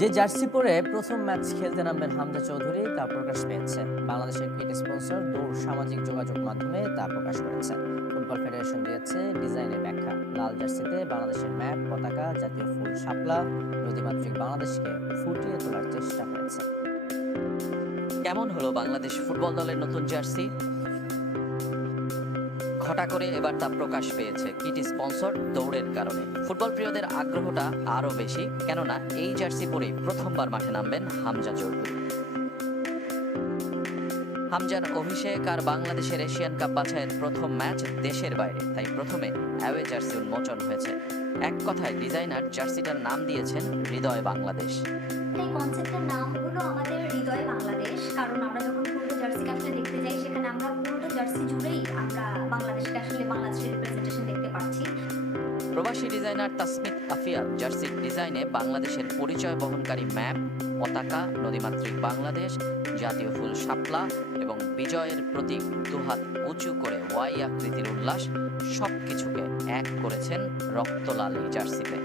যে জার্সি পরে প্রথম ম্যাচ খেলতে নামবেন হামজা চৌধুরী, তা প্রকাশ পেয়েছে। বাংলাদেশের কিট স্পন্সর দৌড় সামাজিক যোগাযোগ মাধ্যমে তা প্রকাশ করেছে ফুটবল ফেডারেশন দিয়েছে ডিজাইনের ব্যাখ্যা। লাল জার্সিতে বাংলাদেশের ম্যাপ পতাকা, জাতীয় ফুল শাপলা নদীমাতৃক বাংলাদেশকে ফুটিয়ে তোলার চেষ্টা করেছে কেমন হলো বাংলাদেশ ফুটবল দলের নতুন জার্সি? ঘটা করে এবার তা প্রকাশ পেয়েছে। কিট স্পন্সর দৌড়ের কারণে। ফুটবল প্রিয়দের আগ্রহটা আরও বেশি, কেননা এই জার্সি পরেই প্রথমবার মাঠে নামবেন হামজা চৌধুরী হামজার অভিষেক আর বাংলাদেশের এশিয়ান কাপ বাছাইয়ের প্রথম ম্যাচ দেশের বাইরে, তাই প্রথমে অ্যাওয়ে জার্সি উন্মোচন হয়েছে। এক কথায় ডিজাইনার জার্সিটার নাম দিয়েছেন হৃদয় বাংলাদেশ। কনসেপ্টের নাম হলো আমাদের হৃদয় বাংলাদেশ আসলে বাংলাদেশের রিপ্রেজেন্টেশন দেখতে পাচ্ছি। প্রবাসী ডিজাইনার তাসমিত আফিয়া জার্সির ডিজাইনে বাংলাদেশের পরিচয় বহনকারী ম্যাপ, পতাকা, নদীমাতৃক বাংলাদেশ, জাতীয় ফুল শাপলা এবং বিজয়ের প্রতীক দুহাত উঁচু করে ওয়াই আকৃতির উল্লাস সব কিছুকে এক করেছেন রক্তলাল এই জার্সিতে।